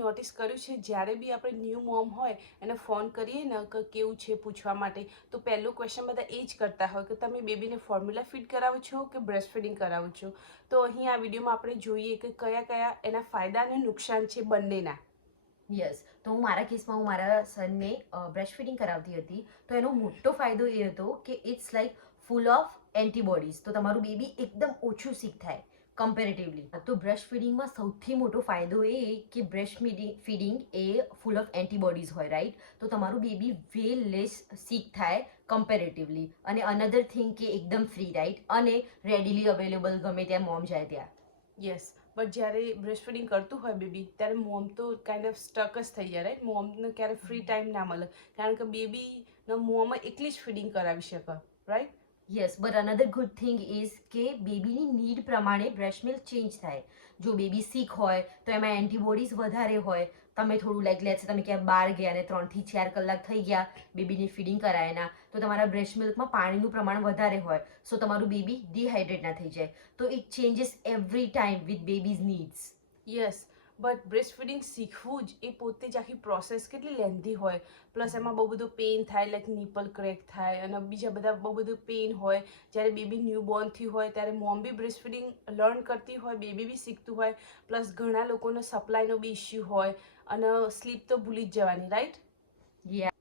Notice કર્યું છે જ્યારે બી આપણે ન્યૂ મોમ હોય એને ફોન કરીએ ને કે કેવું છે પૂછવા માટે, તો પહેલો ક્વેશ્ચન બધા એ જ કરતા હોય કે તમે બેબીને ફોર્મ્યુલા ફીડ કરાવો છો કે બ્રેસ્ટ ફીડિંગ કરાવો છો. તો અહીં આ વિડીયોમાં આપણે જોઈએ કે કયા કયા એના ફાયદા અને નુકસાન છે બંનેના. યસ, તો મારા કેસમાં હું મારા સનને બ્રેસ્ટ ફીડિંગ કરાવતી હતી. તો એનો મોટો ફાયદો એ હતો કે it's like full of antibodies. તો તમારું બેબી એકદમ ઓછું સિક થાય કમ્પેરેટિવલી. તો બ્રેસ્ટ ફીડિંગમાં સૌથી મોટો ફાયદો એ કે breast feeding A full of antibodies હોય, રાઈટ? તો તમારું બેબી વે લેસ સિક થાય કમ્પેરેટિવલી. અને અનધર થિંગ કે એકદમ ફ્રી, રાઈટ? અને રેડીલી અવેલેબલ ગમે ત્યાં મોમ જાય ત્યાં. યસ, બટ જ્યારે બ્રેસ્ટ ફીડિંગ કરતું હોય બેબી ત્યારે મોમ તો કાઇન્ડ ઓફ સ્ટક જ થઈ જાય, રાઈટ? મોમને ક્યારે ફ્રી ટાઈમ ના મળે કારણ કે બેબીના મોંમાં એકલી જ ફીડિંગ કરાવી શકે, right? Yes, but another good thing is કે બેબીની નીડ પ્રમાણે બ્રેસ્ટ મિલ્ક ચેન્જ થાય. જો બેબી સિક હોય તો એમાં એન્ટીબોડીઝ વધારે હોય. તમે થોડું લાઈક લેટ્સ તમે ક્યાંક બહાર ગયા અને 3 થી 4 કલાક થઈ ગયા બેબીને ફીડિંગ કરાયના, તો તમારા બ્રેસ્ટ મિલ્કમાં પાણીનું પ્રમાણ વધારે હોય. સો તમારું બેબી ડિહાઇડ્રેટ ના થઈ જાય. તો it changes every time with babies needs. Yes, but breast feeding શીખવું જ એ પોતે જ આખી પ્રોસેસ કેટલી લેન્ધી હોય. પ્લસ એમાં બહુ બધું પેઇન થાય, લાઈક નિપલ ક્રેક થાય અને બીજા બધા બહુ બધું પેઇન હોય. જ્યારે બેબી ન્યૂ બોર્ન થયું હોય ત્યારે મોમ બી બ્રેસ્ટ ફીડિંગ લર્ન કરતી હોય, બેબી બી શીખતું હોય. પ્લસ ઘણા લોકોનો સપ્લાયનો બી ઇસ્યુ હોય અને સ્લીપ તો ભૂલી જ જવાની, right? Yeah,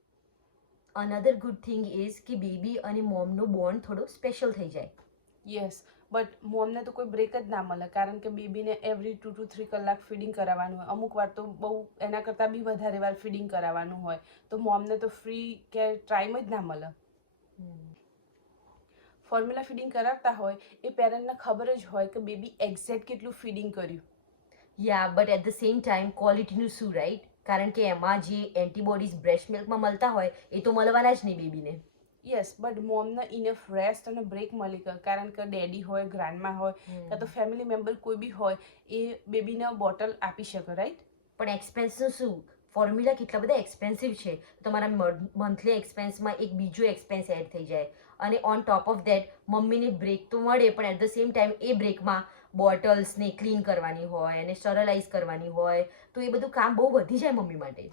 another good thing is કે બેબી અને મોમનો બોન્ડ થોડો સ્પેશિયલ થઈ જાય. યસ, બટ મોમને તો કોઈ બ્રેક જ ના મળે કારણ કે બેબીને એવરી 2 to 3 કલાક ફીડિંગ કરાવવાનું હોય. અમુક વાર તો બહુ એના કરતાં બી વધારે વાર ફીડિંગ કરાવવાનું હોય. તો મોમને તો ફ્રી કે ટાઈમ જ ના મળે. ફોર્મ્યુલા ફીડિંગ કરાવતા હોય એ પેરેન્ટને ખબર જ હોય કે બેબી એક્ઝેક્ટ કેટલું ફીડિંગ કર્યું. Yeah, but at the same time ક્વોલિટીનું શું, રાઈટ? કારણ કે એમાં જે એન્ટીબોડીઝ બ્રેસ્ટ મિલ્કમાં મળતા હોય એ તો મળવાના જ નહીં બેબીને. યસ, બટ મોમને ઇનફ રેસ્ટ અને બ્રેક મળી ગયો કારણ કે ડેડી હોય, ગ્રાન્ડમા હોય કાં તો ફેમિલી મેમ્બર કોઈ બી હોય એ બેબીને બોટલ આપી શકે, રાઈટ? પણ એક્સપેન્સનું શું? ફોર્મ્યુલા કેટલા બધા એક્સપેન્સિવ છે. તમારા મંથલી એક્સપેન્સમાં એક બીજો એક્સપેન્સ એડ થઈ જાય. અને ઓન ટોપ ઓફ દેટ મમ્મીને બ્રેક તો મળે પણ એટ ધ સેમ ટાઈમ એ બ્રેકમાં બોટલ્સને ક્લીન કરવાની હોય અને સ્ટરલાઇઝ કરવાની હોય. તો એ બધું કામ બહુ વધી જાય મમ્મી માટે.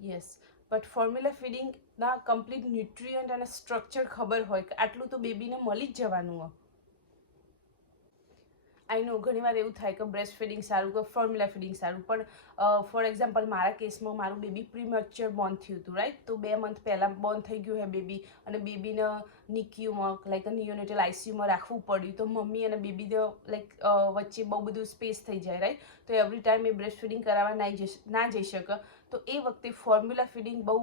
યસ, બટ ફોર્મ્યુલા ફીડિંગના કમ્પ્લીટ ન્યુટ્રિયન્ટ અને સ્ટ્રક્ચર ખબર હોય કે આટલું તો બેબીને મળી જ જવાનું હોય. આઈ નો ઘણીવાર એવું થાય કે બ્રેસ્ટ ફીડિંગ સારું કે ફોર્મ્યુલા ફીડિંગ સારું, પણ ફોર એક્ઝામ્પલ મારા કેસમાં મારું બેબી પ્રીમેચ્યોર બોર્ન થયું હતું, રાઈટ? તો 2 મંથ પહેલાં બોર્ન થઈ ગયું હે બેબી અને બેબીને નિક્યુમાં લાઈક નિયોનેટલ આઈસીયુમાં રાખવું પડ્યું. તો મમ્મી અને બેબીને લાઈક વચ્ચે બહુ બધું સ્પેસ થઈ જાય, રાઈટ? તો એવરી ટાઈમ એ બ્રેસ્ટ ફીડિંગ કરાવવા ના જઈ શકે. તો એ વખતે ફોર્મ્યુલા ફીડિંગ બહુ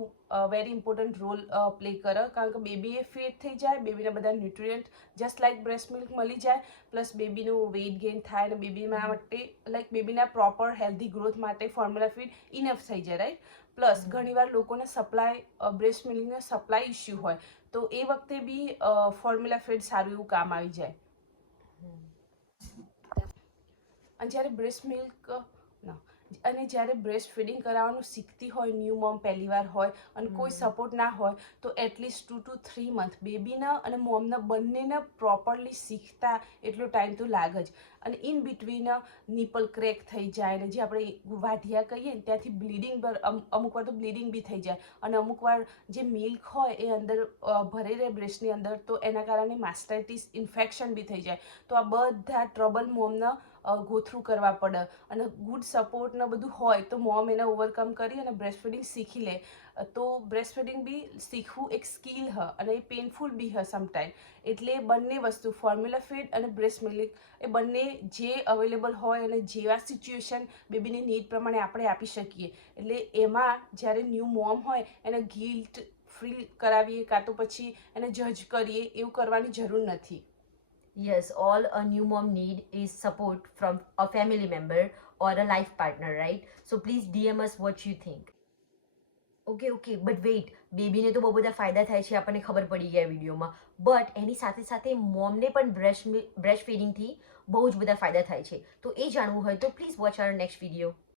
વેરી ઇમ્પોર્ટન્ટ રોલ પ્લે કરે કારણ કે બેબી એ ફીડ થઈ જાય, બેબીને બધા nutrient just like breast milk મળી જાય. પ્લસ બેબીનું વેઇટ ગેઇન થાય અને બેબીના માટે લાઈક બેબીના પ્રોપર હેલ્ધી ગ્રોથ માટે ફોર્મ્યુલા ફીડ ઇનફ થઈ જાય, રાઈટ? પ્લસ ઘણીવાર લોકોને સપ્લાય બ્રેસ્ટ મિલ્કનો સપ્લાય ઇસ્યુ હોય તો એ વખતે બી ફોર્મ્યુલા ફીડ સારું એવું કામ આવી જાય. અને જ્યારે બ્રેસ્ટ મિલ્ક ના અને જ્યારે બ્રેસ્ટ ફીડિંગ કરાવવાનું શીખતી હોય ન્યૂ મોમ પહેલી વાર હોય અને કોઈ સપોર્ટ ના હોય તો એટલીસ્ટ 2 to 3 મંથ બેબીના અને મોમના બંનેને પ્રોપરલી શીખતા એટલો ટાઈમ તો લાગે જ. અને ઇન બિટવીન નિપલ ક્રેક થઈ જાય અને જે આપણે વાઢિયા કહીએ ને ત્યાંથી બ્લીડિંગ અમુક વાર તો બ્લીડિંગ બી થઈ જાય. અને અમુક વાર જે મિલ્ક હોય એ અંદર ભરી રહે બ્રેસ્ટની અંદર તો એના કારણે માસ્ટાઇટિસ ઇન્ફેક્શન બી થઈ જાય. તો આ બધા ટ્રબલ મોમને ગો થ્રુ કરવા પડે. અને ગુડ સપોર્ટ ને બધું હોય તો મોમ એને ઓવરકમ કરી અને બ્રેસ્ટ ફીડિંગ શીખી લે. તો બ્રેસ્ટ ફીડિંગ બી શીખવું એક સ્કિલ હ અને એ પેનફુલ બી હ સમટાઈમ. એટલે બંને વસ્તુ ફોર્મ્યુલા ફીડ અને બ્રેસ્ટ મિલ્ક એ બંને જે અવેલેબલ હોય અને જેવા સિચ્યુએશન બેબીની નીડ પ્રમાણે આપણે આપી શકીએ. એટલે એમાં જ્યારે ન્યૂ મોમ હોય એને ગિલ્ટ ફ્રી કરાવીએ કાં તો પછી એને જજ કરીએ એવું કરવાની જરૂર નથી. Yes, all a new mom need is support from a family member or a life partner, right? So please DM us what you think. Okay, but wait, બેબીને તો બહુ બધા ફાયદા થાય છે આપણને ખબર પડી ગયા વિડીયોમાં. બટ એની સાથે સાથે મોમને પણ બ્રેસ્ટ ફીડિંગથી બહુ જ બધા ફાયદા થાય છે. તો એ જાણવું હોય તો પ્લીઝ વોચ આવર નેક્સ્ટ વિડીયો.